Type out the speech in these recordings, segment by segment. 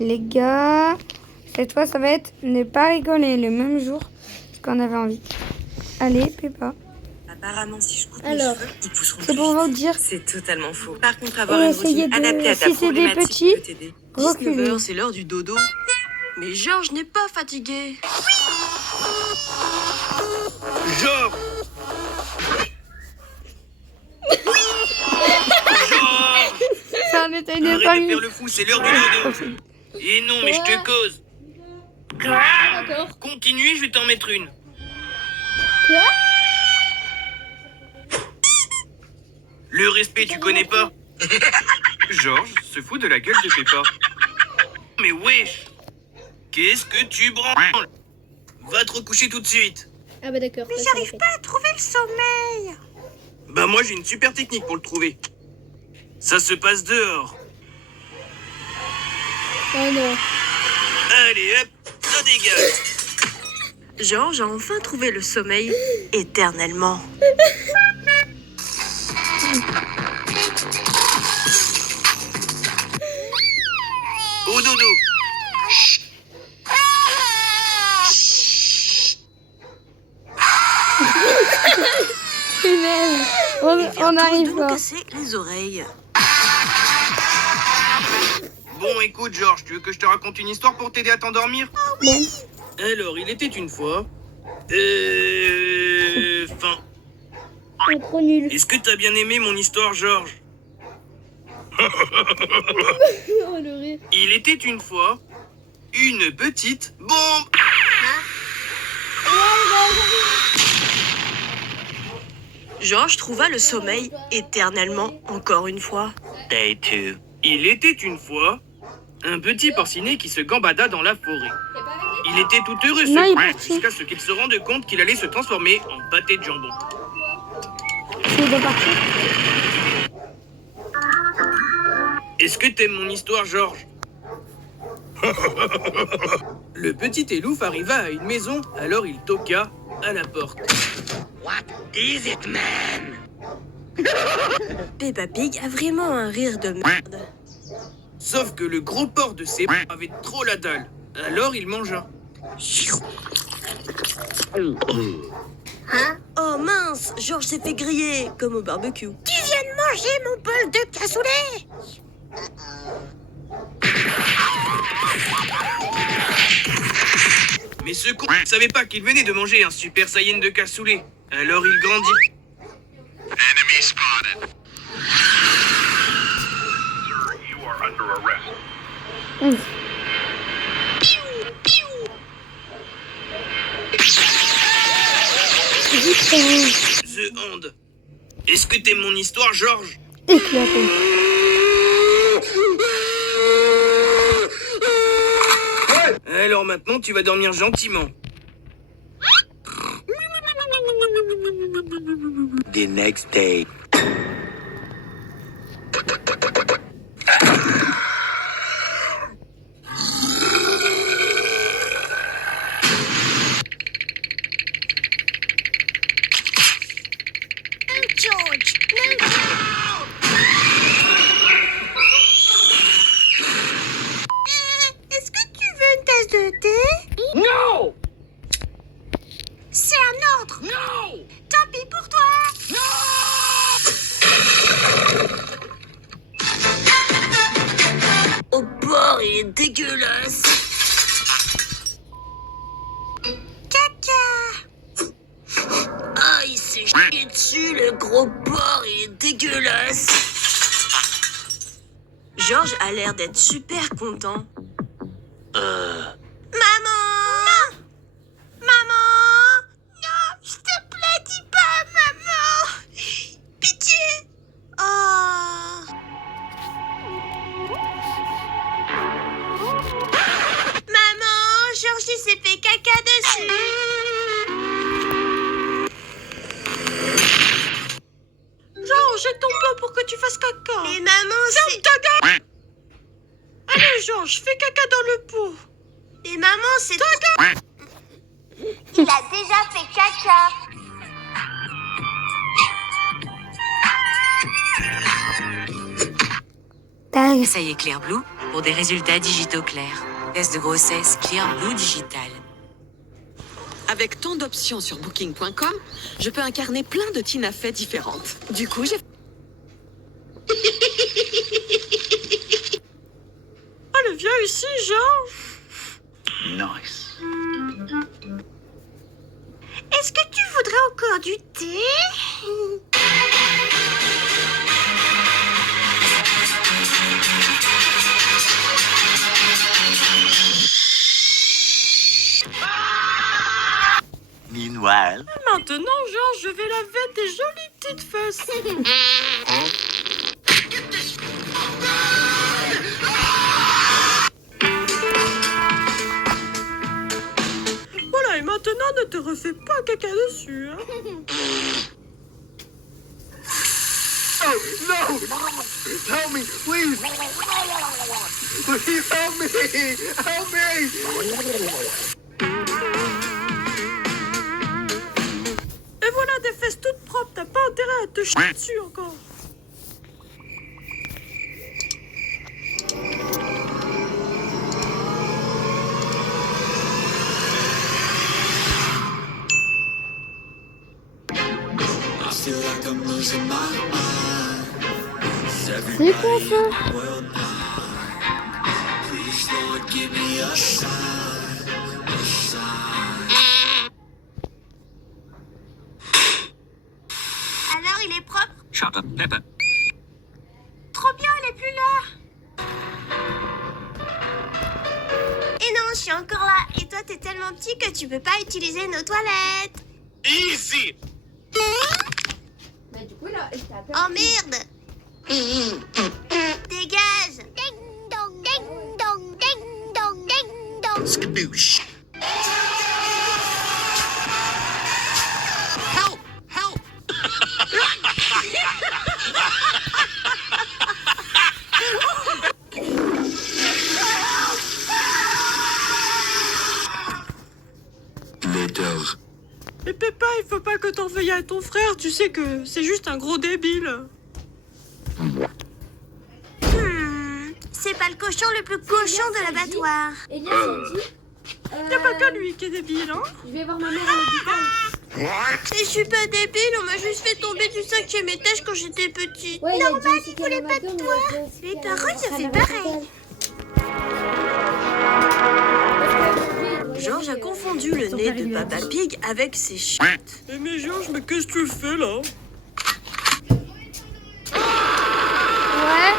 Les gars, cette fois, ça va être ne pas rigoler le même jour qu'on avait envie. Allez, Peppa. Apparemment, si je coupe Alors, mes cheveux, ils pousseront c'est plus pour vous vite. dire. C'est totalement faux. Par contre, avoir Et une essayez routine adaptée à ta si c'est des problématique petits, peut t'aider. reculez. 19h, c'est l'heure du dodo. Mais Georges n'est pas fatigué. Georges Ça en était une Arrête de famille. faire le fou, c'est l'heure du dodo. Et non, mais je te cause. D'accord. Continue, je vais t'en mettre une. Le respect, tu connais pas? Georges se fout de la gueule de Peppa. Mais wesh! Qu'est-ce que tu branles? Va te recoucher tout de suite. Ah bah d'accord. Mais j'arrive pas à trouver le sommeil. Bah moi j'ai une super technique pour le trouver. Ça se passe dehors. Oh non. Allez hop, ça dégage. Georges a enfin trouvé le sommeil éternellement. Au dodo. Punaise. On arrive de nous pas. casser les oreilles. Bon écoute Georges, tu veux que je te raconte une histoire pour t'aider à t'endormir? Oui. Alors, il était une fois... Enfin... C'est trop nul. Est-ce que t'as bien aimé mon histoire, Georges? Oh le rire. Il était une fois... une petite bombe. Georges trouva le sommeil éternellement encore une fois. Day 2. Il était une fois... un petit porcinet qui se gambada dans la forêt. Il était tout heureux Non, il est ce parti. jusqu'à ce qu'il se rende compte qu'il allait se transformer en pâté de jambon. C'est de partir. Est-ce que t'aimes mon histoire, Georges? Le petit Elouf arriva à une maison, alors il toqua à la porte. What is it, man? Peppa Pig a vraiment un rire de merde. Sauf que le gros porc de ses bras avait trop la dalle. Alors il mangea. Oh mince, Georges s'est fait griller comme au barbecue. Tu viens de manger mon bol de cassoulet. Mais ce con ne savait pas qu'il venait de manger un super saiyan de cassoulet. Alors il grandit. Enemy spotted. Sir, you are under arrest. The Hand. Est-ce que t'aimes mon histoire, Georges? Éclaté. Alors maintenant, tu vas dormir gentiment. The next day. George, no. Est-ce que tu veux une tasse de thé? Non! C'est un ordre. Non! Tant pis pour toi. Oh porc, il est dégueulasse. Caca. Ah, il s'est chié dessus, le gros porc, il est dégueulasse. Georges a l'air d'être super content. Maman. Non. Maman. Non, s'il te plaît, dis pas maman. Pitié. Oh. Maman, Georges il s'est fait caca dessus. Georges, j'ai ton pot pour que tu fasses caca. Mais maman, c'est... Ta gueule. Allez, Georges, fais caca dans le pot. Mais maman, c'est... Il a déjà fait caca. Tag. Ça y est, Claire Blue, pour des résultats digitaux clairs. Test de grossesse Clear Blue Digital. Avec tant d'options sur Booking.com, je peux incarner plein de Tina Fey différentes. Du coup, j'ai... Allez, viens ici, Jean. Nice. Est-ce que tu voudrais encore du thé? Meanwhile, Maintenant, Georges, je vais laver tes jolies petites fesses. Voilà, et maintenant, ne te refais pas caca dessus. Hein. Oh, no! Help me, please! Please help me! Help me! Et voilà des fesses toutes propres, t'as pas intérêt à te chier dessus encore. C'est quoi ça? Alors, il est propre? Shut up, Peppa. Trop bien, elle est plus là. Et non, je suis encore là. Et toi, t'es tellement petit que tu peux pas utiliser nos toilettes. Easy! Oh merde! Dégage! Ding dong, ding dong, ding dong, ding dong. Skadoosh. Help! Help! Meadows. Mais Peppa, il faut pas que t'en veuilles à ton frère, tu sais que c'est juste un gros débile. C'est pas le cochon le plus cochon de l'abattoir. Elias, il dit... Y a pas que lui qui est débile, hein. Je vais voir ma mère à l'hôpital. Je suis pas débile, on m'a juste fait tomber du 5e étage quand j'étais petite. Ouais, Normal, il il voulait pas de toi. Les parents, ils ont fait pareil. Georges a confondu le nez de Papa Pig avec ses chiottes. Eh mais Georges, mais qu'est-ce que tu fais là? Ouais.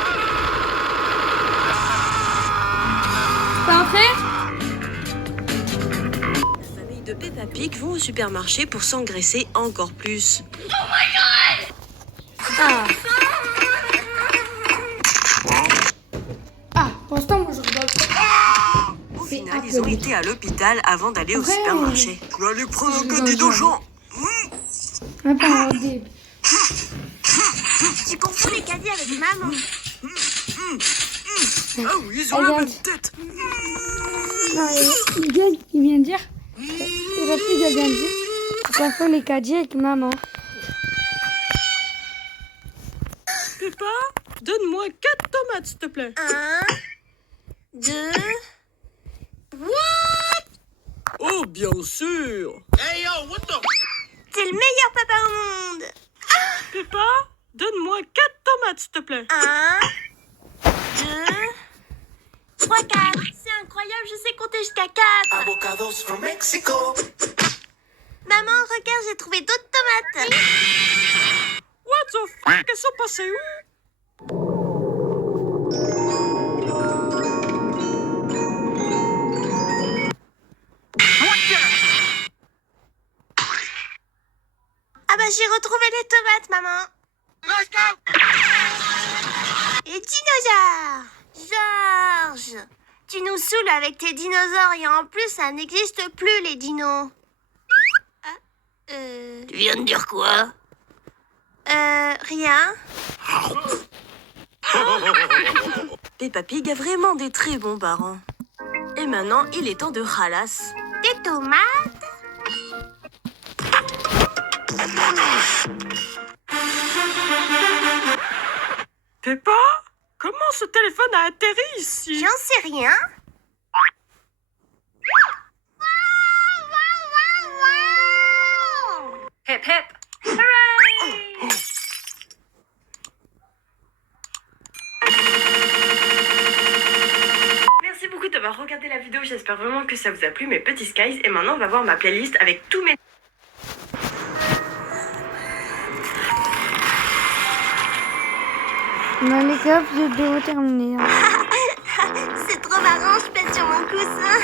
T'es entré? La famille de Peppa Pig vont au supermarché pour s'engraisser encore plus. Ah. Ah, pour l'instant, moi je rigole. Au final, ils ont été à l'hôpital avant d'aller au Ouais. supermarché. Je vais aller prendre un Je caddie rigole, d'argent. Même pas un dé. Tu confonds les caddies avec maman. Ah oui, ils ont la Regarde. même tête. Non, il vient de dire. Il va plus de bien dire. Ça fait les caddies avec maman. Peppa, donne-moi 4 tomates, s'il te plaît. 1, 2... Oh, bien sûr. Hey yo, what the? T'es le meilleur papa au monde. Peppa, donne-moi 4 tomates, s'il te plaît. 1, 2, 3, 4. C'est incroyable, je sais compter jusqu'à 4. Avocados from Mexico. Maman, regarde, j'ai trouvé d'autres tomates. What the f***? Elles sont passées où? Ah bah j'ai retrouvé les tomates, maman. Let's go! Les dinosaures. Georges, tu nous saoules avec tes dinosaures et en plus, ça n'existe plus, les dinos. Tu viens de dire quoi? Rien. Peppa Pig a vraiment des très bons parents. Et maintenant, il est temps de ralasse. Des tomates. Peppa, Comment ce téléphone a atterri ici? J'en sais rien. Hip hip. Hooray! Merci beaucoup d'avoir regardé la vidéo, j'espère vraiment que ça vous a plu mes petits skies. Et maintenant on va voir ma playlist avec tous mes... Non, les gars, vous êtes terminé. C'est trop marrant, je pète sur mon coussin.